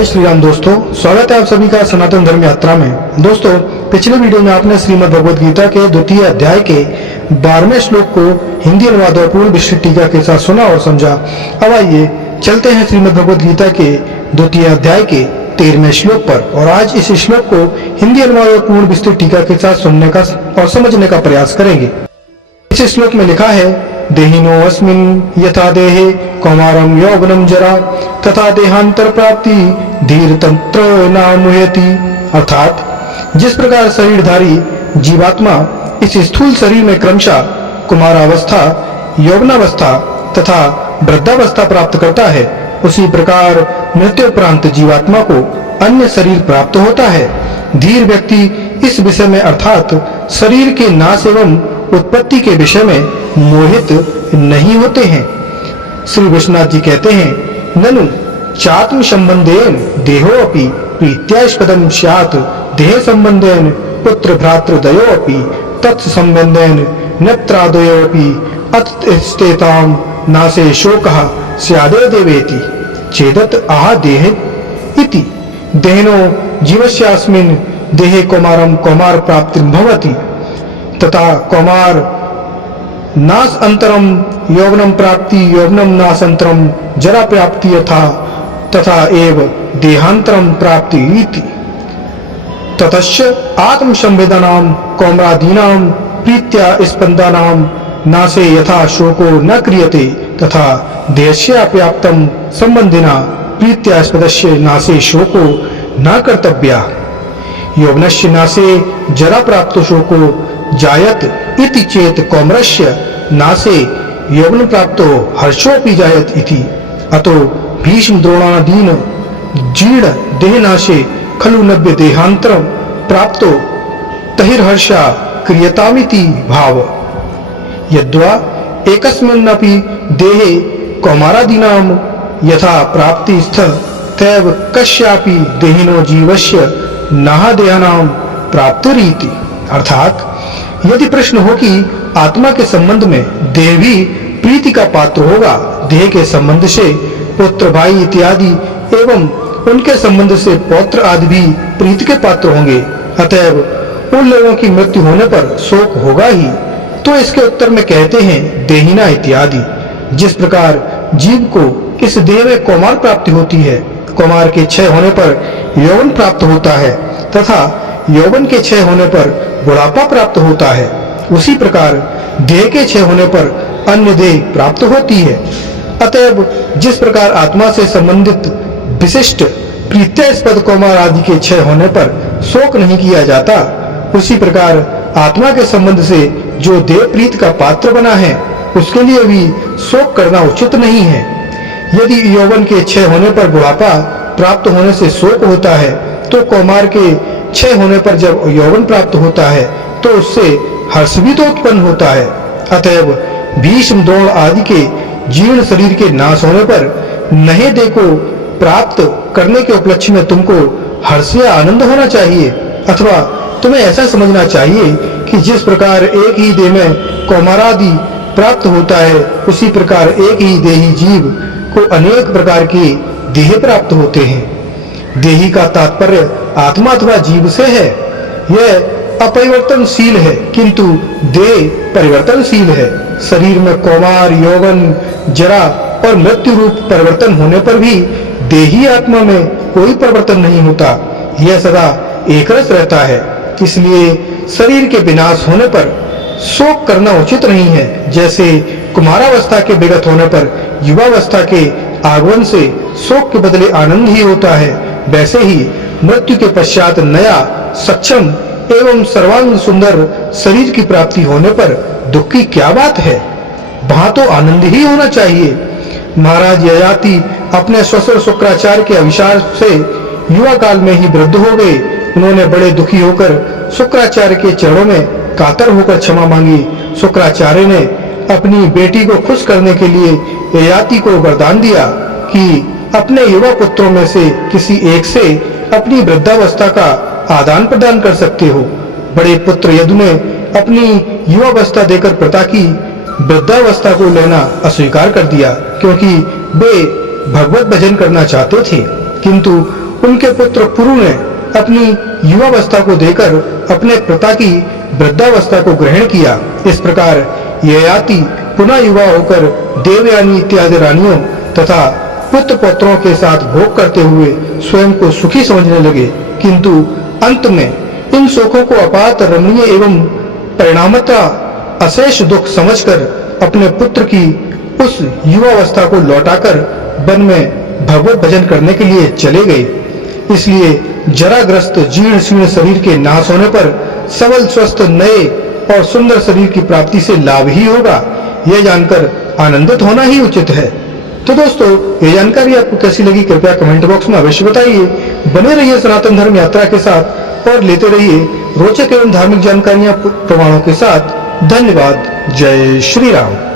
जय श्री राम दोस्तों, स्वागत है आप सभी का सनातन धर्म यात्रा में। दोस्तों, पिछले वीडियो में आपने श्रीमद् भगवद गीता के 2 अध्याय के 12वें श्लोक को हिंदी अनुवाद और पूर्ण विस्तृत टीका के साथ सुना और समझा। अब आइए चलते हैं श्रीमद् भगवद गीता के 2 अध्याय के 13वें श्लोक पर और आज इस श्लोक को हिंदी अनुवाद और पूर्ण विस्तृत टीका के साथ सुनने का और समझने का प्रयास करेंगे। इस श्लोक में लिखा है, देहिनो अस्मिन् यथा देहे कौमारम यौवनम जरा तथा देहांतर प्राप्ति धीर तंत्र नामुह्यति। अर्थात जिस प्रकार शरीरधारी जीवात्मा इस स्थूल शरीर में क्रमशः कुमारावस्था, यौवनावस्था तथा वृद्धावस्था प्राप्त करता है, उसी प्रकार मृत्युपरांत जीवात्मा को अन्य शरीर प्राप्त होता है। धीर व्यक्ति इस विषय में अर्थात शरीर के नाश एवं उत्पत्ति के विषय में मोहित नहीं होते हैं। श्री विश्वनाथ जी कहते हैं, ननु चात्म संबंधेन देहो अपि प्रीत्यास्पदम स्यात् देह संबंधेन पुत्र भ्रातृदयो अपि तत् संबंधेन नेत्रादयो अपि अतस्तेताम नासे शोकः स्यादे देवेति चेदत आह देह इति। देहनो जीवस्यास्मिन् देहे कौमारम कौमार प्राप्ति भवति तथा कौमार नाश अंतरम यौवनम प्राप्ति यौवनम नाश अंतरम जरा प्राप्ति यथा तथा एव देहांतरम प्राप्ति इति। ततश्च आत्म संवेदनाम कौमरादीनाम प्रीत्या स्पंदानाम नासे यथा शोको न क्रियते तथा देहस्याप्याप्तम संबंधिना प्रीत्या स्पदस्य नासे शोको न कर्तव्या। यौवनस्य नासे जरा प्राप्तो शोको जायत इति चेत कौमरस्य नासे यौवन प्राप्तो हर्षोपि जायत इति। अतो भीष्म द्रोणादीन जीर्ण देहनाशे खलु नव्य देहांतरम प्राप्तो तहिर्हर्षा क्रियतामिति भाव। यद्वा एकस्मिन्नपि देहे कौमारादीनाम यथा प्राप्ति स्थ तैव कस्यापि देहिनो जीवस्य नाह देहानाम प्राप्तिरीति। अर्थात यदि प्रश्न हो कि आत्मा के संबंध में देह भी प्रीति का पात्र होगा, देह के संबंध से पुत्र भाई इत्यादि एवं उनके संबंध से पौत्र आदि भी प्रीति के पात्र होंगे, अतएव उन लोगों की मृत्यु होने पर शोक होगा ही। तो इसके उत्तर में कहते हैं देहिना इत्यादि। जिस प्रकार जीव को इस देह में कौमार प्राप्ति होती है, कौमार के क्षय होने पर यौवन प्राप्त होता है तथा यौवन के क्षय होने पर बुढ़ापा प्राप्त होता है, उसी प्रकार देह के क्षय होने पर अन्य देह प्राप्त होती है। अतएव जिस प्रकार आत्मा से संबंधित विशिष्ट प्रीत्यास्पद कौमार आदि के क्षय होने पर शोक नहीं किया जाता, उसी प्रकार आत्मा के संबंध से जो देह प्रीत का पात्र बना है, उसके लिए भी शोक करना उचित नहीं है। यदि यौवन के क्षय होने पर बुढ़ापा प्राप्त होने से शोक होता है, तो कौमार के क्षय होने पर जब यौवन प्राप्त होता है तो उससे हर्ष भी तो उत्पन्न होता है। अतएव भीष्म द्रोण आदि के जीर्ण शरीर के नाश होने पर नए देह को प्राप्त करने के उपलक्ष्य में तुमको हर्ष या आनंद होना चाहिए, अथवा तुम्हें ऐसा समझना चाहिए कि जिस प्रकार एक ही देह में कौमारादि प्राप्त होता है, उसी प्रकार एक ही देही जीव को अनेक प्रकार के देह प्राप्त होते हैं। देही का तात्पर्य आत्मा अथवा जीव से है। यह अपरिवर्तनशील है, किंतु देह परिवर्तनशील है। शरीर में कौमार, यौवन, जरा और मृत्यु रूप परिवर्तन होने पर भी देही आत्मा में कोई परिवर्तन नहीं होता, यह सदा एकरस रहता है। इसलिए शरीर के विनाश होने पर शोक करना उचित नहीं है। जैसे कुमारावस्था के विगत होने पर युवावस्था के आगमन से शोक के बदले आनंद ही होता है, वैसे ही मृत्यु के पश्चात नया सक्षम एवं सर्वांग सुंदर शरीर की प्राप्ति होने पर दुख की क्या बात है, वहां तो आनंद ही होना चाहिए। महाराज ययाति अपने ससुर शुक्राचार्य के अभिशाप से युवा काल में ही वृद्ध हो गए। उन्होंने बड़े दुखी होकर शुक्राचार्य के चरणों में कातर होकर क्षमा मांगी। शुक्राचार्य ने अपनी बेटी को खुश करने के लिए ययाति को वरदान दिया कि अपने युवा पुत्रों में से किसी एक से अपनी वृद्धावस्था का आदान प्रदान कर सकते हो। बड़े पुत्र यदु ने अपनी युवावस्था देकर पिता की वृद्धावस्था को लेना अस्वीकार कर दिया, क्योंकि वे भगवत भजन करना चाहते थे, किंतु उनके पुत्र पुरु ने अपनी युवावस्था को देकर अपने पिता की वृद्धावस्था को ग्रहण किया। इस प्रकार ययाति पुनः युवा होकर देवयानी इत्यादि रानियों तथा पुत्र पौत्रों के साथ भोग करते हुए स्वयं को सुखी समझने लगे, किंतु अंत में इन सुखों को अपात रमणीय एवं परिणामतः अशेष दुख समझकर अपने पुत्र की उस युवावस्था को लौटाकर वन में भगवत भजन करने के लिए चले गए। इसलिए जराग्रस्त जीर्ण शीर्ण शरीर के नाश होने पर सबल स्वस्थ नए और सुंदर शरीर की प्राप्ति से लाभ ही होगा, यह जानकर आनंदित होना ही उचित है। तो दोस्तों, ये जानकारी आपको कैसी लगी कृपया कमेंट बॉक्स में अवश्य बताइए। बने रहिए सनातन धर्म यात्रा के साथ और लेते रहिए रोचक एवं धार्मिक जानकारियां प्रमाणों के साथ। धन्यवाद। जय श्री राम।